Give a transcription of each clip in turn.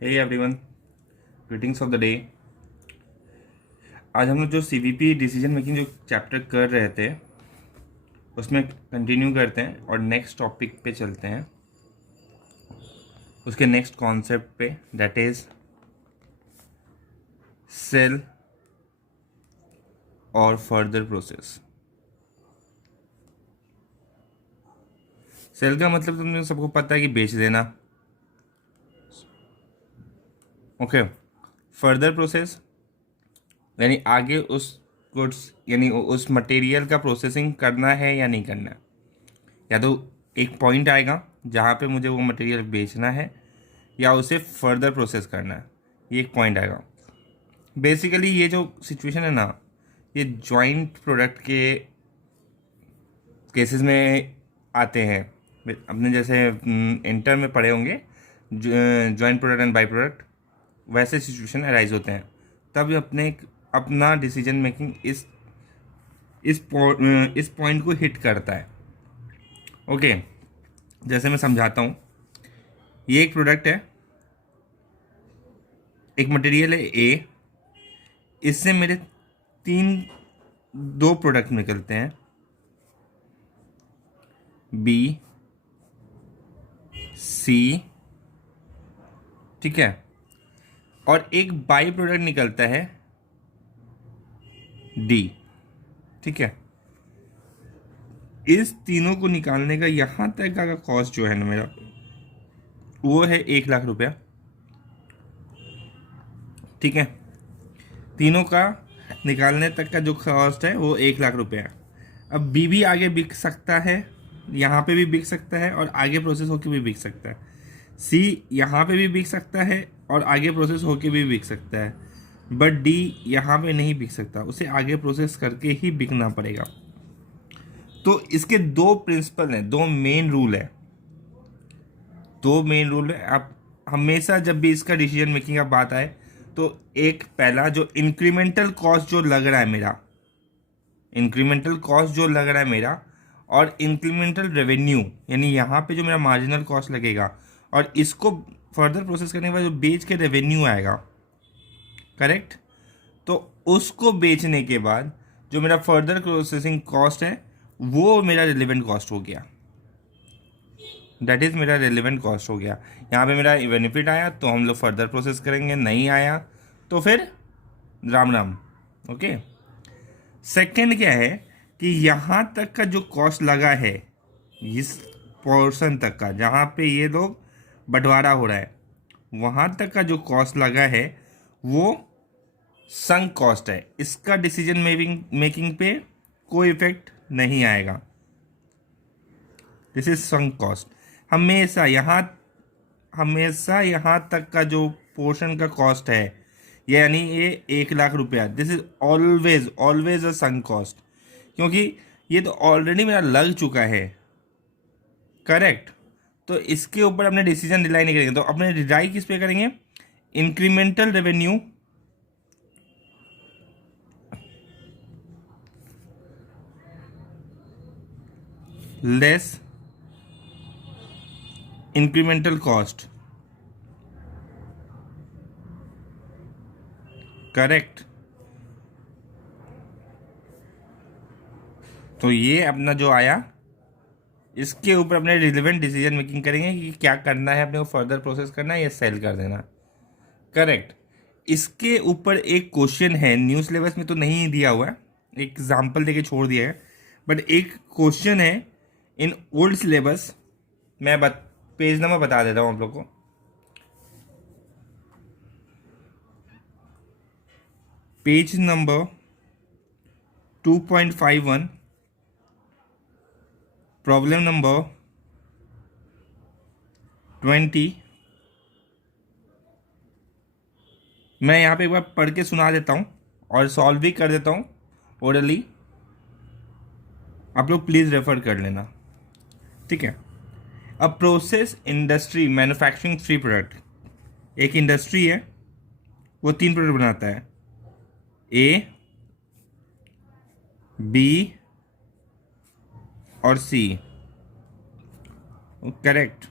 Hey everyone, greetings of the day. आज हम लोग जो सीवीपी डिसीजन मेकिंग जो चैप्टर कर रहे थे उसमें कंटिन्यू करते हैं और नेक्स्ट टॉपिक पे चलते हैं, उसके नेक्स्ट कॉन्सेप्ट पे, दैट इज सेल और फर्दर प्रोसेस। सेल का मतलब तुमने सबको पता है कि बेच देना। ओके, फर्दर प्रोसेस यानी आगे उस गुड्स यानी उस मटेरियल का प्रोसेसिंग करना है या नहीं करना है। या तो एक पॉइंट आएगा जहाँ पे मुझे वो मटेरियल बेचना है या उसे फर्दर प्रोसेस करना है, ये एक पॉइंट आएगा। बेसिकली ये जो सिचुएशन है ना, ये जॉइंट प्रोडक्ट के केसेस में आते हैं। अपने जैसे इंटर में पढ़े होंगे joint product and by product, वैसे सिचुएशन अराइज होते हैं। तब अपने अपना डिसीजन मेकिंग इस पॉइंट को हिट करता है। ओके, जैसे मैं समझाता हूँ। ये एक प्रोडक्ट है, एक मटेरियल है ए, इससे मेरे दो प्रोडक्ट निकलते हैं, बी सी, ठीक है, और एक बाई प्रोडक्ट निकलता है डी, ठीक है। इस तीनों को निकालने का यहाँ तक का कॉस्ट जो है ना मेरा, वो है 1,00,000 रुपया, ठीक है। तीनों का निकालने तक का जो कॉस्ट है वो 1,00,000 रुपया है। अब बी भी आगे बिक सकता है, यहाँ पे भी बिक सकता है और आगे प्रोसेस होके भी बिक सकता है। सी यहाँ पे भी बिक सकता है और आगे प्रोसेस होके भी बिक सकता है, बट डी यहाँ पे नहीं बिक सकता, उसे आगे प्रोसेस करके ही बिकना पड़ेगा। तो इसके दो प्रिंसिपल हैं, दो मेन रूल है। आप हमेशा जब भी इसका डिसीजन मेकिंग का बात आए तो एक पहला जो इंक्रीमेंटल कॉस्ट जो लग रहा है मेरा, और इंक्रीमेंटल रेवेन्यू यानी यहाँ पे जो मेरा मार्जिनल कॉस्ट लगेगा और इसको फर्दर प्रोसेस करने के बाद जो बेच के रेवेन्यू आएगा, करेक्ट। तो उसको बेचने के बाद जो मेरा फर्दर प्रोसेसिंग कॉस्ट है वो मेरा रिलेवेंट कॉस्ट हो गया, दैट इज़ मेरा रेलिवेंट कॉस्ट हो गया। यहाँ पे मेरा बेनिफिट आया तो हम लोग फर्दर प्रोसेस करेंगे, नहीं आया तो फिर राम राम। ओके, सेकंड क्या है कि यहाँ तक का जो कॉस्ट लगा है, इस पोर्शन तक का जहाँ पे ये लोग बंटवारा हो रहा है, वहाँ तक का जो कॉस्ट लगा है वो संक कॉस्ट है। इसका डिसीजन मेकिंग पे कोई इफेक्ट नहीं आएगा। This is sunk cost. हमेशा यहाँ तक का जो पोर्शन का कॉस्ट है, यानी ये 1,00,000 रुपया, this is always a sunk cost, क्योंकि ये तो ऑलरेडी मेरा लग चुका है, करेक्ट। तो इसके ऊपर अपने डिसीजन रिलाई नहीं करेंगे, तो अपने रिलाई किस पे करेंगे? Incremental revenue less incremental cost, correct. तो ये अपना जो आया, इसके ऊपर अपने रिलेवेंट डिसीजन मेकिंग करेंगे कि क्या करना है, अपने को फर्दर प्रोसेस करना है या सेल कर देना, करेक्ट। इसके ऊपर एक क्वेश्चन है, न्यू सिलेबस में तो नहीं दिया हुआ है, एक एग्जाम्पल देके छोड़ दिया है, बट एक क्वेश्चन है इन ओल्ड सिलेबस। मैं पेज नंबर बता देता हूँ आप लोग को। Page number 2.51, problem number 20। मैं यहाँ पे एक बार पढ़ के सुना देता हूँ और सॉल्व भी कर देता हूँ ओरली, आप लोग प्लीज़ रेफर कर लेना, ठीक है। अब प्रोसेस इंडस्ट्री मैन्युफैक्चरिंग 3 प्रोडक्ट, एक इंडस्ट्री है वो 3 प्रोडक्ट बनाता है, ए, बी और C, correct.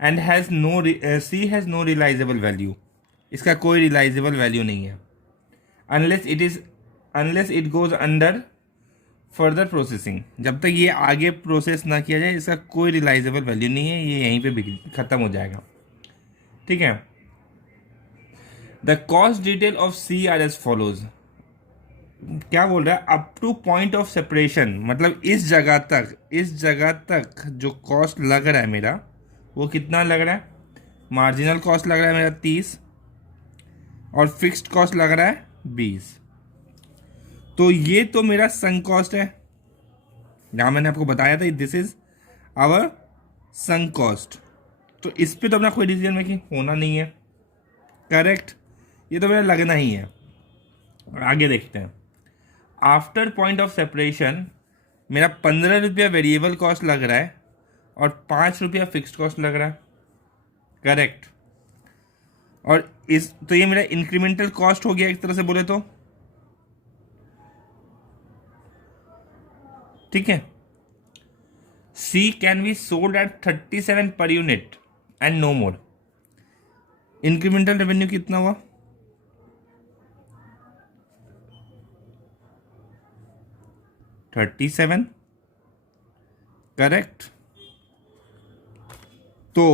And has no C has no realisable value, इसका कोई रियलाइजेबल वैल्यू नहीं है unless it goes under further processing. जब तक ये आगे प्रोसेस ना किया जाए इसका कोई रियलाइजेबल वैल्यू नहीं है, ये यहीं पे ख़त्म हो जाएगा। ठीक है। The cost detail of C R as follows. क्या बोल रहा है, up to point of separation, मतलब इस जगह तक जो कॉस्ट लग रहा है मेरा वो कितना लग रहा है, मार्जिनल कॉस्ट लग रहा है मेरा 30 और फिक्स्ड कॉस्ट लग रहा है 20। तो ये तो मेरा संक कॉस्ट है, जहाँ मैंने आपको बताया था this is our sunk cost. तो इस पे तो अपना कोई डिसीजन मेकिंग होना नहीं है, करेक्ट, ये तो मेरा लगना ही है। आगे देखते हैं। आफ्टर पॉइंट ऑफ सेपरेशन मेरा 15 रुपया वेरिएबल कॉस्ट लग रहा है और 5 रुपया फिक्स्ड कॉस्ट लग रहा है, करेक्ट। और इस तो ये मेरा इंक्रीमेंटल कॉस्ट हो गया एक तरह से बोले तो, ठीक है। C can be sold at 37 पर unit and no more. Incremental revenue कितना हुआ, 37, करेक्ट। तो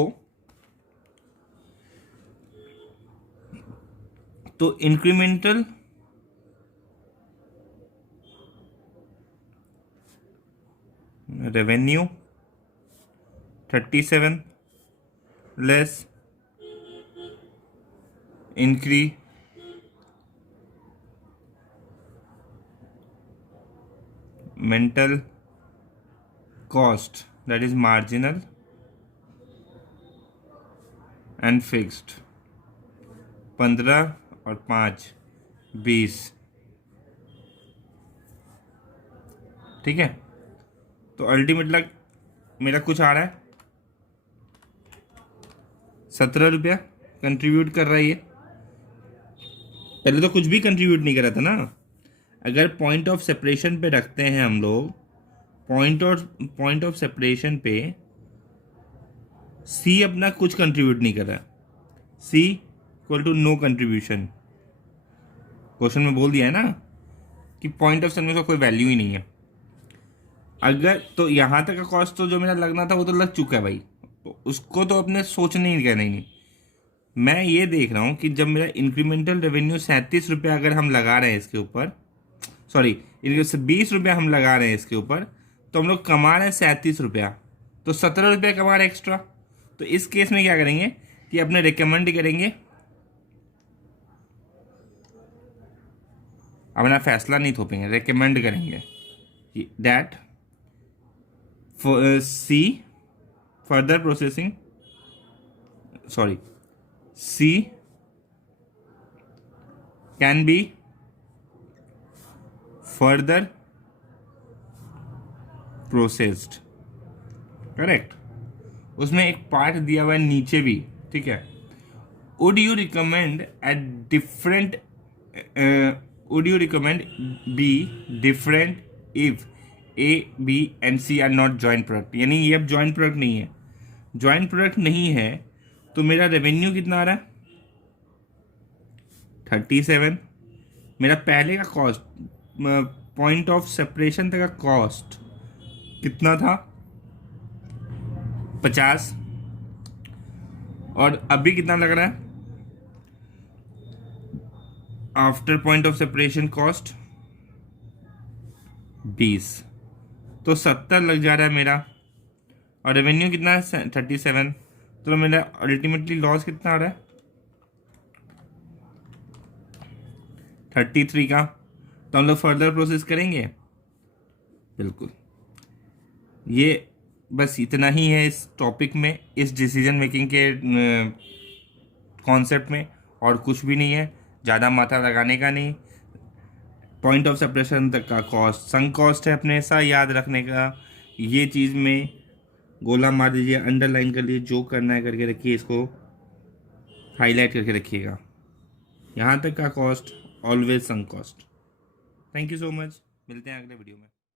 incremental revenue 37 less incremental cost that is marginal and fixed, 15 और 5 20, ठीक है। तो अल्टीमेटली मेरा कुछ आ रहा है 17 रुपया कंट्रीब्यूट कर रहा है ये। पहले तो कुछ भी कंट्रीब्यूट नहीं कर रहा था ना। अगर पॉइंट ऑफ सेपरेशन पे रखते हैं हम लोग, पॉइंट ऑफ सेपरेशन पे सी अपना कुछ कंट्रीब्यूट नहीं कर रहा, C equal to no contribution. Question में बोल दिया है ना कि पॉइंट ऑफ सेपरेशन का कोई वैल्यू ही नहीं है। अगर तो यहाँ तक का कॉस्ट तो जो मेरा लगना था वो तो लग चुका है भाई, तो उसको तो अपने सोचने ही कहना ही नहीं। मैं ये देख रहा हूँ कि जब मेरा इंक्रीमेंटल रेवेन्यू 37 रुपया अगर हम लगा रहे हैं इसके ऊपर, सॉरी 20 रुपया हम लगा रहे हैं इसके ऊपर, तो हम लोग कमा रहे हैं 37 रुपया, तो 17 रुपया कमा रहे एक्स्ट्रा। तो इस केस में क्या करेंगे कि अपने रिकमेंड करेंगे, अपना फैसला नहीं थोपेंगे, रिकमेंड करेंगे that C further processing, sorry C can be further processed, correct. उसमें एक पार्ट दिया हुआ है नीचे भी, ठीक है। Would you recommend be different if A B and C are not joint product, यानी ये अब जॉइंट प्रोडक्ट नहीं है। जॉइंट प्रोडक्ट नहीं है तो मेरा रेवेन्यू कितना आ रहा है 37। मेरा पहले का कॉस्ट, पॉइंट ऑफ सेपरेशन तक का कॉस्ट कितना था 50, और अभी कितना लग रहा है after point of separation cost 20, तो 70 लग जा रहा है मेरा, और रेवेन्यू कितना है 37। तो मेरा अल्टीमेटली लॉस कितना आ रहा है 33 का। तो हम लोग फर्दर प्रोसेस करेंगे, बिल्कुल। ये बस इतना ही है इस टॉपिक में, इस डिसीजन मेकिंग के कॉन्सेप्ट में, और कुछ भी नहीं है, ज़्यादा माथा लगाने का नहीं। पॉइंट ऑफ सेपरेशन तक का कॉस्ट संक कॉस्ट है, अपने ऐसा याद रखने का। ये चीज़ में गोला मार दीजिए, अंडरलाइन कर लीजिए, जो करना है करके रखिए, इसको हाईलाइट करके रखिएगा। यहाँ तक का cost always sunk cost. Thank you so much, मिलते हैं अगले वीडियो में।